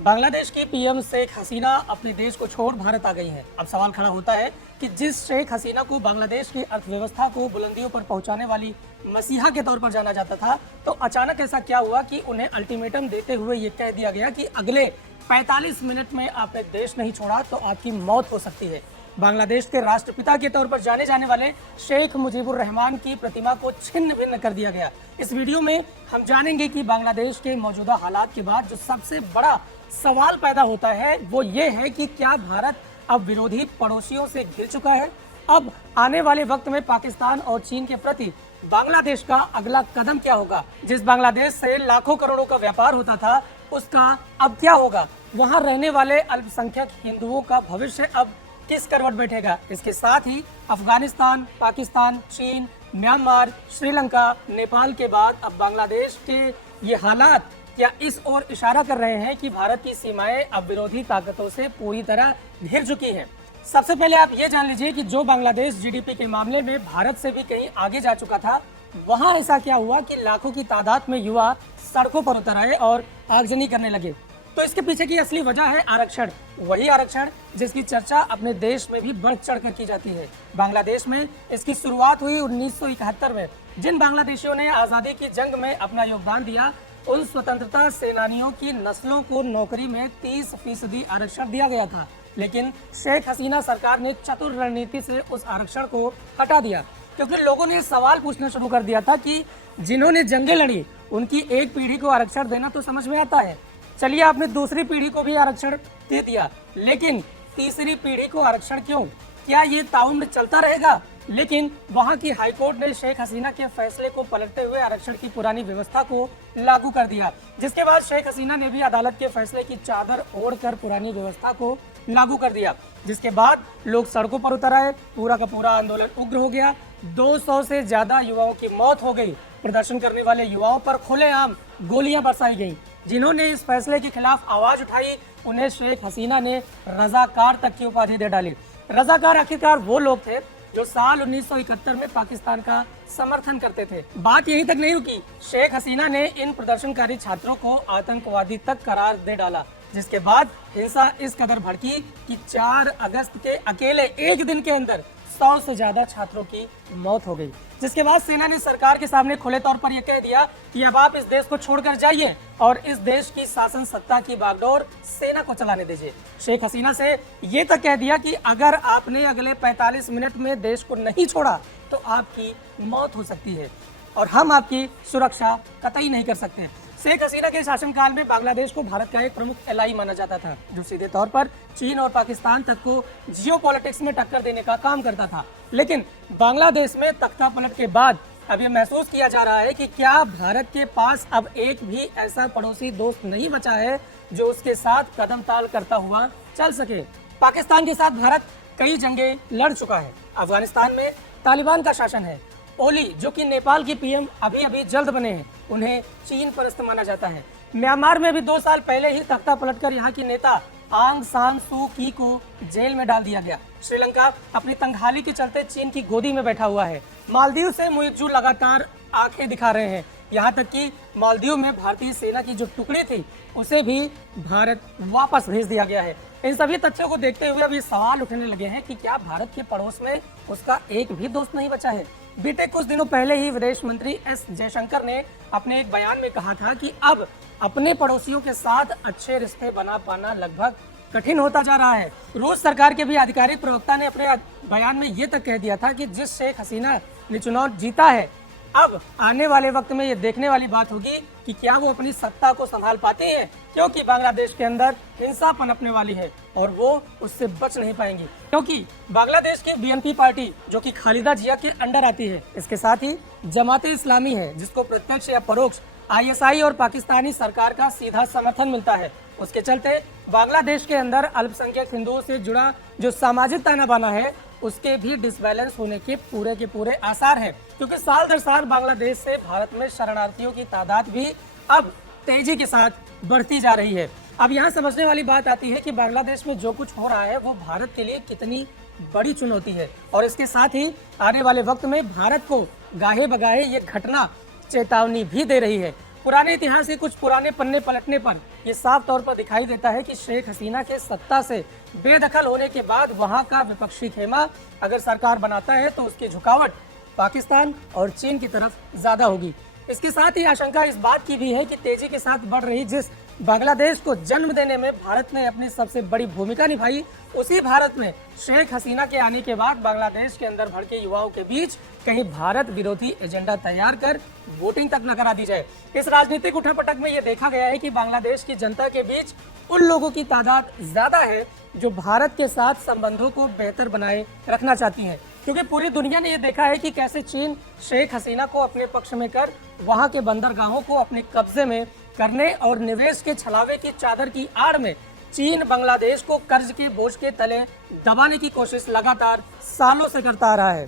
बांग्लादेश की पीएम शेख हसीना अपने देश को छोड़ भारत आ गई हैं। अब सवाल खड़ा होता है कि जिस शेख हसीना को बांग्लादेश की अर्थव्यवस्था को बुलंदियों पर पहुंचाने वाली मसीहा के तौर पर जाना जाता था, तो अचानक ऐसा क्या हुआ कि उन्हें अल्टीमेटम देते हुए ये कह दिया गया कि अगले 45 मिनट में आपने देश नहीं छोड़ा तो आपकी मौत हो सकती है। बांग्लादेश के राष्ट्रपिता के तौर पर जाने जाने वाले शेख मुजीबुर रहमान की प्रतिमा को छिन्न भिन्न कर दिया गया। इस वीडियो में हम जानेंगे कि बांग्लादेश के मौजूदा हालात के बाद जो सबसे बड़ा सवाल पैदा होता है वो ये है कि क्या भारत अब विरोधी पड़ोसियों से घिर चुका है। अब आने वाले वक्त में पाकिस्तान और चीन के प्रति बांग्लादेश का अगला कदम क्या होगा। जिस बांग्लादेश से लाखों करोड़ों का व्यापार होता था उसका अब क्या होगा। वहां रहने वाले अल्पसंख्यक हिंदुओं का भविष्य अब किस करवट बैठेगा। इसके साथ ही अफगानिस्तान, पाकिस्तान, चीन, म्यांमार, श्रीलंका, नेपाल के बाद अब बांग्लादेश के ये हालात क्या इस ओर इशारा कर रहे हैं कि भारत की सीमाएं अब विरोधी ताकतों से पूरी तरह घिर चुकी हैं। सबसे पहले आप ये जान लीजिए कि जो बांग्लादेश जीडीपी के मामले में भारत से भी कहीं आगे जा चुका था, वहां ऐसा क्या हुआ कि लाखों की तादाद में युवा सड़कों पर उतर आए और आगजनी करने लगे। तो इसके पीछे की असली वजह है आरक्षण, वही आरक्षण जिसकी चर्चा अपने देश में भी बढ़ चढ़ कर की जाती है। बांग्लादेश में इसकी शुरुआत हुई 1971 में। जिन बांग्लादेशियों ने आज़ादी की जंग में अपना योगदान दिया, उन स्वतंत्रता सेनानियों की नस्लों को नौकरी में 30% आरक्षण दिया गया था। लेकिन शेख हसीना सरकार ने चतुर रणनीति से उस आरक्षण को हटा दिया, क्योंकि लोगों ने सवाल पूछना शुरू कर दिया था कि जिन्होंने जंगें लड़ी उनकी एक पीढ़ी को आरक्षण देना तो समझ में आता है, चलिए आपने दूसरी पीढ़ी को भी आरक्षण दे दिया, लेकिन तीसरी पीढ़ी को आरक्षण क्यों? क्या ये ताउम्र चलता रहेगा? लेकिन वहां की हाईकोर्ट ने शेख हसीना के फैसले को पलटते हुए आरक्षण की पुरानी व्यवस्था को लागू कर दिया, जिसके बाद शेख हसीना ने भी अदालत के फैसले की चादर ओढ़कर पुरानी व्यवस्था को लागू कर दिया, जिसके बाद लोग सड़कों पर उतर आए। पूरा का पूरा आंदोलन उग्र हो गया। 200 से ज्यादा युवाओं की मौत हो गई। प्रदर्शन करने वाले युवाओं पर खुलेआम गोलियां बरसाई गईं। जिन्होंने इस फैसले के खिलाफ आवाज उठाई उन्हें शेख हसीना ने रजाकार तक की उपाधि दे डाली। रजाकार आखिरकार वो लोग थे जो साल 1971 में पाकिस्तान का समर्थन करते थे। बात यहीं तक नहीं रुकी, शेख हसीना ने इन प्रदर्शनकारी छात्रों को आतंकवादी तक करार दे डाला, जिसके बाद हिंसा इस कदर भड़की कि 4 अगस्त के अकेले एक दिन के अंदर 100 से ज्यादा छात्रों की मौत हो गई। जिसके बाद सेना ने सरकार के सामने खुले तौर पर यह कह दिया कि अब आप इस देश को छोड़कर जाइए और इस देश की शासन सत्ता की बागडोर सेना को चलाने दीजिए। शेख हसीना से ये तक कह दिया कि अगर आपने अगले 45 मिनट में देश को नहीं छोड़ा तो आपकी मौत हो सकती है और हम आपकी सुरक्षा कतई नहीं कर सकते। शेख हसीना के शासनकाल में बांग्लादेश को भारत का एक प्रमुख एलाई माना जाता था, जो सीधे तौर पर चीन और पाकिस्तान तक को जियोपॉलिटिक्स में टक्कर देने का काम करता था। लेकिन बांग्लादेश में तख्ता पलट के बाद अब ये महसूस किया जा रहा है कि क्या भारत के पास अब एक भी ऐसा पड़ोसी दोस्त नहीं बचा है जो उसके साथ कदम ताल करता हुआ चल सके। पाकिस्तान के साथ भारत कई जंगें लड़ चुका है। अफगानिस्तान में तालिबान का शासन है। ओली, जो कि नेपाल की पीएम अभी अभी जल्द बने हैं, उन्हें चीन परस्त माना जाता है। म्यांमार में भी 2 साल पहले ही तख्ता पलटकर यहाँ की नेता आंग सान सू की को जेल में डाल दिया गया। श्रीलंका अपनी तंगहाली के चलते चीन की गोदी में बैठा हुआ है। मालदीव से मुइज्जू लगातार आंखें दिखा रहे हैं। यहाँ तक कि मालदीव में भारतीय सेना की जो टुकड़ी थी उसे भी भारत वापस भेज दिया गया है। इन सभी तथ्यों को देखते हुए अब ये सवाल उठने लगे हैं कि क्या भारत के पड़ोस में उसका एक भी दोस्त नहीं बचा है। बीते कुछ दिनों पहले ही विदेश मंत्री एस जयशंकर ने अपने एक बयान में कहा था कि अब अपने पड़ोसियों के साथ अच्छे रिश्ते बना पाना लगभग कठिन होता जा रहा है। रूस सरकार के भी आधिकारिक प्रवक्ता ने अपने बयान में ये तक कह दिया था कि जिस शेख हसीना ने चुनाव जीता है, अब आने वाले वक्त में ये देखने वाली बात होगी कि क्या वो अपनी सत्ता को संभाल पाते हैं, क्योंकि बांग्लादेश के अंदर हिंसा पनपने वाली है और वो उससे बच नहीं पाएंगी। क्योंकि बांग्लादेश की बीएनपी पार्टी, जो कि खालिदा जिया के अंडर आती है, इसके साथ ही जमाते इस्लामी है, जिसको प्रत्यक्ष या परोक्ष आईएसआई और पाकिस्तानी सरकार का सीधा समर्थन मिलता है। उसके चलते बांग्लादेश के अंदर अल्पसंख्यक हिंदुओं से जुड़ा जो सामाजिक ताना बाना है उसके भी डिसबैलेंस होने के पूरे आसार हैं, क्योंकि साल दर साल बांग्लादेश से भारत में शरणार्थियों की तादाद भी अब तेजी के साथ बढ़ती जा रही है। अब यहाँ समझने वाली बात आती है कि बांग्लादेश में जो कुछ हो रहा है वो भारत के लिए कितनी बड़ी चुनौती है और इसके साथ ही आने वाले वक्त में भारत को गाहे बगाहे ये घटना चेतावनी भी दे रही है। पुराने इतिहास के कुछ पुराने पन्ने पलटने पर यह साफ तौर पर दिखाई देता है कि शेख हसीना के सत्ता से बेदखल होने के बाद वहां का विपक्षी खेमा अगर सरकार बनाता है तो उसकी झुकावट पाकिस्तान और चीन की तरफ ज्यादा होगी। इसके साथ ही आशंका इस बात की भी है कि तेजी के साथ बढ़ रही जिस बांग्लादेश को जन्म देने में भारत ने अपनी सबसे बड़ी भूमिका निभाई, उसी भारत में शेख हसीना के आने के बाद बांग्लादेश के अंदर भड़के युवाओं के बीच कहीं भारत विरोधी एजेंडा तैयार कर वोटिंग तक न करा दी जाए। इस राजनीतिक उठापटक में यह देखा गया है कि बांग्लादेश की जनता के बीच उन लोगों की तादाद ज्यादा है जो भारत के साथ संबंधों को बेहतर बनाए रखना चाहती हैं, क्योंकि पूरी दुनिया ने यह देखा है कि कैसे चीन शेख हसीना को अपने पक्ष में कर वहां के बंदरगाहों को अपने कब्जे में करने और निवेश के छलावे की चादर की आड़ में चीन बांग्लादेश को कर्ज के बोझ के तले दबाने की कोशिश लगातार सालों से करता आ रहा है।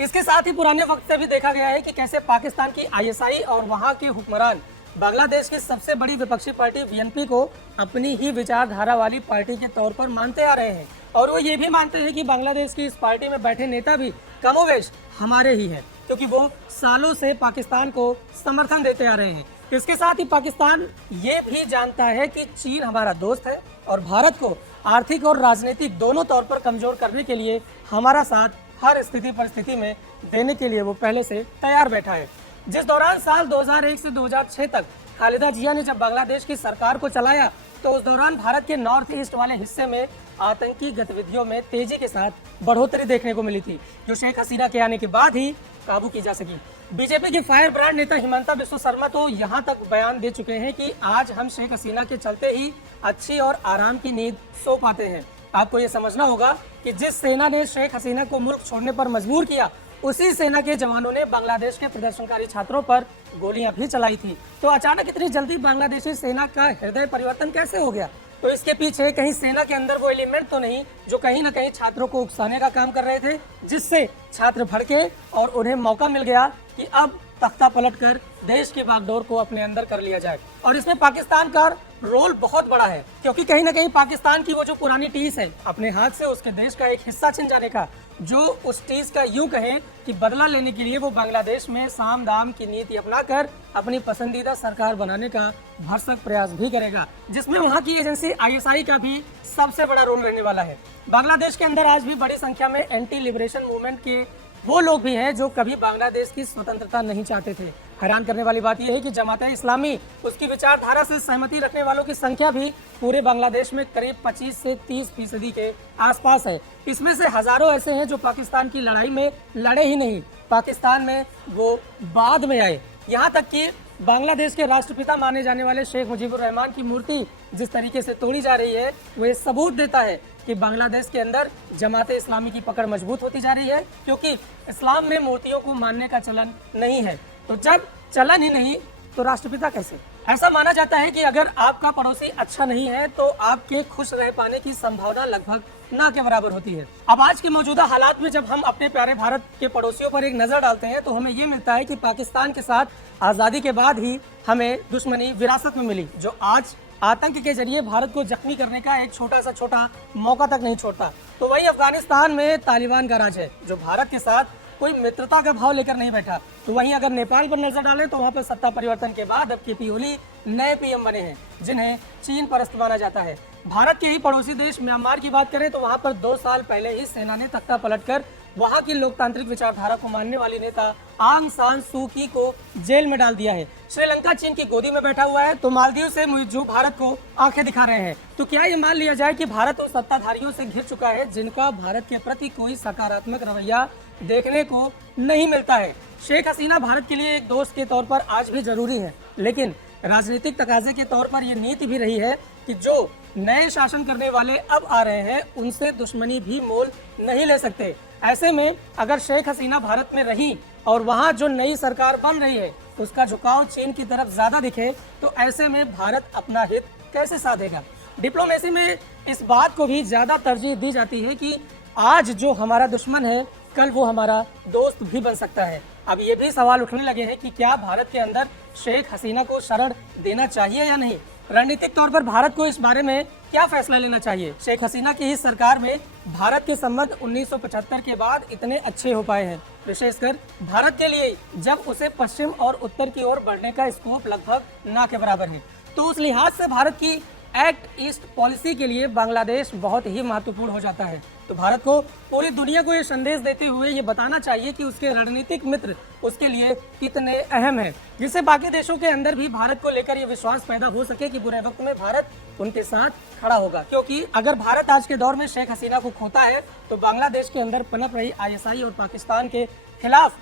इसके साथ ही पुराने वक्त से भी देखा गया है कि कैसे पाकिस्तान की आईएसआई और वहां के हुक्मरान बांग्लादेश की सबसे बड़ी विपक्षी पार्टी बीएनपी को अपनी ही विचारधारा वाली पार्टी के तौर पर मानते आ रहे हैं, और वो ये भी मानते हैं कि बांग्लादेश की इस पार्टी में बैठे नेता भी कमोवेश हमारे ही हैं, क्योंकि वो सालों से पाकिस्तान को समर्थन देते आ रहे हैं। इसके साथ ही पाकिस्तान ये भी जानता है कि चीन हमारा दोस्त है और भारत को आर्थिक और राजनीतिक दोनों तौर पर कमजोर करने के लिए हमारा साथ हर स्थिति परिस्थिति में देने के लिए वो पहले से तैयार बैठा है। जिस दौरान साल 2001 से 2006 तक खालिदा जिया ने जब बांग्लादेश की सरकार को चलाया, तो उस दौरान भारत के नॉर्थ ईस्ट वाले हिस्से में आतंकी गतिविधियों में तेजी के साथ बढ़ोतरी देखने को मिली थी, जो शेख हसीना के आने के बाद ही काबू की जा सकी। बीजेपी के फायर ब्रांड नेता हिमंता बिस्वा शर्मा तो यहां तक बयान दे चुके हैं कि आज हम शेख हसीना के चलते ही अच्छी और आराम की नींद सो पाते हैं। आपको ये समझना होगा कि जिस सेना ने शेख हसीना को मुल्क छोड़ने पर मजबूर किया, उसी सेना के जवानों ने बांग्लादेश के प्रदर्शनकारी छात्रों पर गोलियां भी चलाई थी। तो अचानक इतनी जल्दी बांग्लादेशी सेना का हृदय परिवर्तन कैसे हो गया? तो इसके पीछे कहीं सेना के अंदर वो एलिमेंट तो नहीं जो कहीं ना कहीं छात्रों को उकसाने का काम कर रहे थे, जिससे छात्र भड़के और उन्हें मौका मिल गया कि अब तख्ता पलटकर देश की बागडोर को अपने अंदर कर लिया जाए। और इसमें पाकिस्तान का रोल बहुत बड़ा है, क्योंकि कहीं ना कहीं पाकिस्तान की वो जो पुरानी टीस है अपने हाथ से उसके देश का एक हिस्सा छिन जाने का, जो उस टीस का यूं कहें कि बदला लेने के लिए वो बांग्लादेश में साम दाम की नीति अपनाकर अपनी पसंदीदा सरकार बनाने का भरसक प्रयास भी करेगा, जिसमें वहां की एजेंसी आईएसआई का भी सबसे बड़ा रोल रहने वाला है। बांग्लादेश के अंदर आज भी बड़ी संख्या में एंटी लिबरेशन मूवमेंट के वो लोग भी हैं जो कभी बांग्लादेश की स्वतंत्रता नहीं चाहते थे। हैरान करने वाली बात यह है कि जमात इस्लामी उसकी विचारधारा से सहमति रखने वालों की संख्या भी पूरे बांग्लादेश में करीब 25 से 30% के आसपास है। इसमें से हजारों ऐसे हैं जो पाकिस्तान की लड़ाई में लड़े ही नहीं, पाकिस्तान में वो बाद में आए। यहाँ तक कि बांग्लादेश के राष्ट्रपिता माने जाने वाले शेख मुजीबुर रहमान की मूर्ति जिस तरीके से तोड़ी जा रही है, वो ये सबूत देता है कि बांग्लादेश के अंदर जमाते इस्लामी की पकड़ मजबूत होती जा रही है, क्योंकि इस्लाम में मूर्तियों को मानने का चलन नहीं है। तो जब चलन ही नहीं तो राष्ट्रपिता कैसे? ऐसा माना जाता है कि अगर आपका पड़ोसी अच्छा नहीं है तो आपके खुश रह पाने की संभावना लगभग ना के बराबर होती है। अब आज के मौजूदा हालात में जब हम अपने प्यारे भारत के पड़ोसियों पर एक नजर डालते हैं तो हमें ये मिलता है कि पाकिस्तान के साथ आजादी के बाद ही हमें दुश्मनी विरासत में मिली, जो आज आतंक के जरिए भारत को जख्मी करने का एक छोटा मौका तक नहीं छोड़ता। तो वही अफगानिस्तान में तालिबान का राज है, जो भारत के साथ कोई मित्रता का भाव लेकर नहीं बैठा। तो वहीं अगर नेपाल पर नजर डालें तो वहां पर सत्ता परिवर्तन के बाद अब केपी ओली नए पीएम बने हैं, जिन्हें चीन परस्त माना जाता है। भारत के ही पड़ोसी देश म्यांमार की बात करें तो वहां पर 2 साल पहले ही सेना ने तख्ता पलटकर वहां की लोकतांत्रिक विचारधारा को मानने वाली नेता आंग सान सू की को जेल में डाल दिया है। श्रीलंका चीन की गोदी में बैठा हुआ है, तो मालदीव से जो भारत को आंखें दिखा रहे हैं। तो क्या ये मान लिया जाए कि भारत उन सत्ताधारियों से घिर चुका है जिनका भारत के प्रति कोई सकारात्मक रवैया देखने को नहीं मिलता है? शेख हसीना भारत के लिए एक दोस्त के तौर पर आज भी जरूरी है, लेकिन राजनीतिक तकाजे के तौर पर यह नीति भी रही है कि जो नए शासन करने वाले अब आ रहे हैं उनसे दुश्मनी भी मोल नहीं ले सकते। ऐसे में अगर शेख हसीना भारत में रही और वहां जो नई सरकार बन रही है उसका झुकाव चीन की तरफ ज्यादा दिखे, तो ऐसे में भारत अपना हित कैसे साधेगा? डिप्लोमेसी में इस बात को भी ज्यादा तरजीह दी जाती है कि आज जो हमारा दुश्मन है कल वो हमारा दोस्त भी बन सकता है। अब ये भी सवाल उठने लगे हैं कि क्या भारत के अंदर शेख हसीना को शरण देना चाहिए या नहीं? रणनीतिक तौर पर भारत को इस बारे में क्या फैसला लेना चाहिए? शेख हसीना की इस सरकार में भारत के संबंध 1975 के बाद इतने अच्छे हो पाए हैं विशेषकर भारत के लिए, जब उसे पश्चिम और उत्तर की ओर बढ़ने का स्कोप लगभग ना के बराबर है। तो उस लिहाज से भारत की एक्ट ईस्ट पॉलिसी के लिए बांग्लादेश बहुत ही महत्वपूर्ण हो जाता है। तो भारत को पूरी दुनिया को ये संदेश देते हुए ये बताना चाहिए कि उसके रणनीतिक मित्र उसके लिए कितने अहम हैं, जिससे बाकी देशों के अंदर भी भारत को लेकर ये विश्वास पैदा हो सके कि बुरे वक्त में भारत उनके साथ खड़ा होगा। क्योंकि अगर भारत आज के दौर में शेख हसीना को खोता है तो बांग्लादेश के अंदर पनप रही ISI और पाकिस्तान के खिलाफ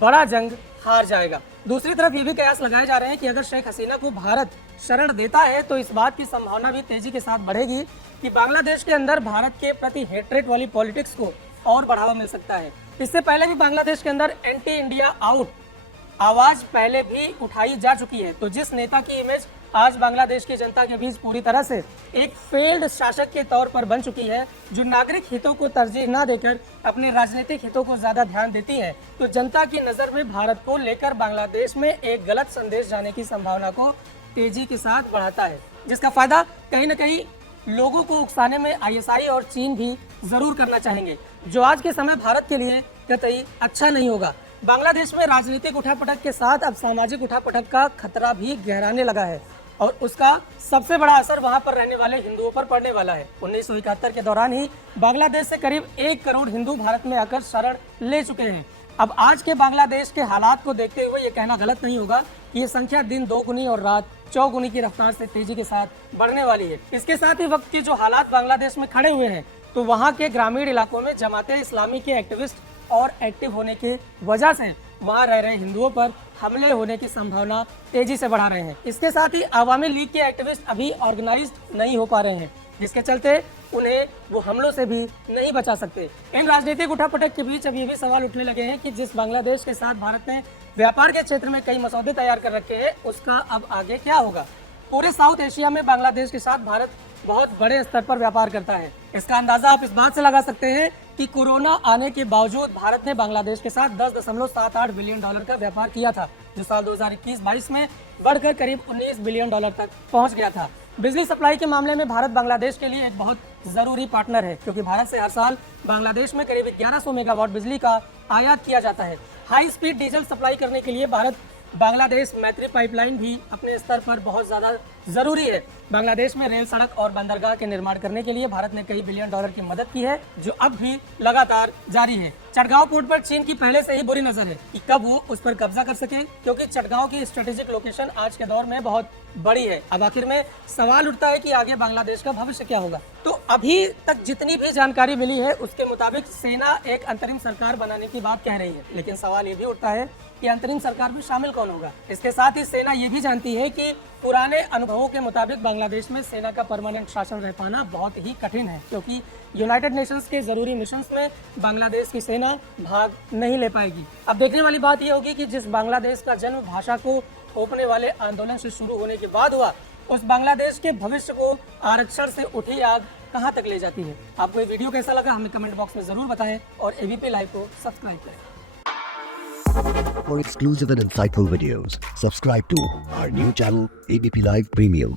बड़ा जंग हार जाएगा। दूसरी तरफ ये भी कयास लगाए जा रहे हैं कि अगर शेख हसीना को भारत शरण देता है तो इस बात की संभावना भी तेजी के साथ बढ़ेगी कि बांग्लादेश के अंदर भारत के प्रति हेट्रेट वाली पॉलिटिक्स को और बढ़ावा मिल सकता है। इससे पहले भी बांग्लादेश के अंदर एंटी इंडिया आउट आवाज पहले भी उठाई जा चुकी है। तो जिस नेता की इमेज आज बांग्लादेश की जनता के बीच पूरी तरह से एक फेल्ड शासक के तौर पर बन चुकी है, जो नागरिक हितों को तरजीह न देकर अपने राजनीतिक हितों को ज्यादा ध्यान देती है, तो जनता की नजर में भारत को लेकर बांग्लादेश में एक गलत संदेश जाने की संभावना को तेजी के साथ बढ़ाता है, जिसका फायदा कहीं न कहीं लोगों को उकसाने में ISI और चीन भी जरूर करना चाहेंगे, जो आज के समय भारत के लिए कतई अच्छा नहीं होगा। बांग्लादेश में राजनीतिक उठापटक के साथ अब सामाजिक उठापटक का खतरा भी गहराने लगा है और उसका सबसे बड़ा असर वहां पर रहने वाले हिंदुओं पर पड़ने वाला है। 1971 के दौरान ही बांग्लादेश से करीब 1 करोड़ हिंदू भारत में आकर शरण ले चुके हैं। अब आज के बांग्लादेश के हालात को देखते हुए ये कहना गलत नहीं होगा कि ये संख्या दिन दोगुनी और रात चौगुनी की रफ्तार से तेजी के साथ बढ़ने वाली है। इसके साथ ही वक्त के जो हालात बांग्लादेश में खड़े हुए हैं, तो वहाँ के ग्रामीण इलाकों में जमाते इस्लामी के एक्टिविस्ट और एक्टिव होने की वजह से वहाँ रह रहे हिंदुओं पर हमले होने की संभावना तेजी से बढ़ा रहे हैं। इसके साथ ही अवामी लीग के एक्टिविस्ट अभी ऑर्गेनाइज्ड नहीं हो पा रहे हैं, जिसके चलते उन्हें वो हमलों से भी नहीं बचा सकते। इन राजनीतिक उठापटक के बीच अब ये भी सवाल उठने लगे हैं कि जिस बांग्लादेश के साथ भारत ने व्यापार के क्षेत्र में कई मसौदे तैयार कर रखे हैं, उसका अब आगे क्या होगा। पूरे साउथ एशिया में बांग्लादेश के साथ भारत बहुत बड़े स्तर पर व्यापार करता है। इसका अंदाजा आप इस बात से लगा सकते हैं कि कोरोना आने के बावजूद भारत ने बांग्लादेश के साथ $10.78 बिलियन का व्यापार किया था, जो साल 2021-22 में बढ़कर करीब $19 बिलियन तक पहुंच गया था। बिजली सप्लाई के मामले में भारत बांग्लादेश के लिए एक बहुत जरूरी पार्टनर है, क्योंकि भारत से हर साल बांग्लादेश में करीब 1100 मेगावाट बिजली का आयात किया जाता है। हाई स्पीड डीजल सप्लाई करने के लिए भारत बांग्लादेश मैत्री पाइपलाइन भी अपने स्तर पर बहुत ज्यादा जरूरी है। बांग्लादेश में रेल, सड़क और बंदरगाह के निर्माण करने के लिए भारत ने कई बिलियन डॉलर की मदद की है, जो अब भी लगातार जारी है। चटगांव पोर्ट पर चीन की पहले से ही बुरी नजर है कि कब वो उस पर कब्जा कर सके, क्योंकि चटगांव की स्ट्रेटेजिक लोकेशन आज के दौर में बहुत बड़ी है। अब आखिर में सवाल उठता है कि आगे बांग्लादेश का भविष्य क्या होगा। तो अभी तक जितनी भी जानकारी मिली है उसके मुताबिक सेना एक अंतरिम सरकार बनाने की बात कह रही है, लेकिन सवाल ये भी उठता है कि अंतरिम सरकार में शामिल कौन होगा। इसके साथ ही सेना ये भी जानती है कि पुराने अनुभवों के मुताबिक बांग्लादेश में सेना का परमानेंट शासन रह पाना बहुत ही कठिन है, क्योंकि यूनाइटेड नेशंस के जरूरी मिशंस में बांग्लादेश की सेना भाग नहीं ले पाएगी। अब देखने वाली बात यह होगी कि जिस बांग्लादेश का जन्म भाषा को थोपने वाले आंदोलन से शुरू होने के बाद हुआ, उस बांग्लादेश के भविष्य को आरक्षण से उठी आग कहां तक ले जाती है। आपको ये वीडियो कैसा लगा हमें कमेंट बॉक्स में जरूर बताएं और ABP लाइव को सब्सक्राइब करें। For exclusive and insightful videos, subscribe to our new channel ABP Live Premium.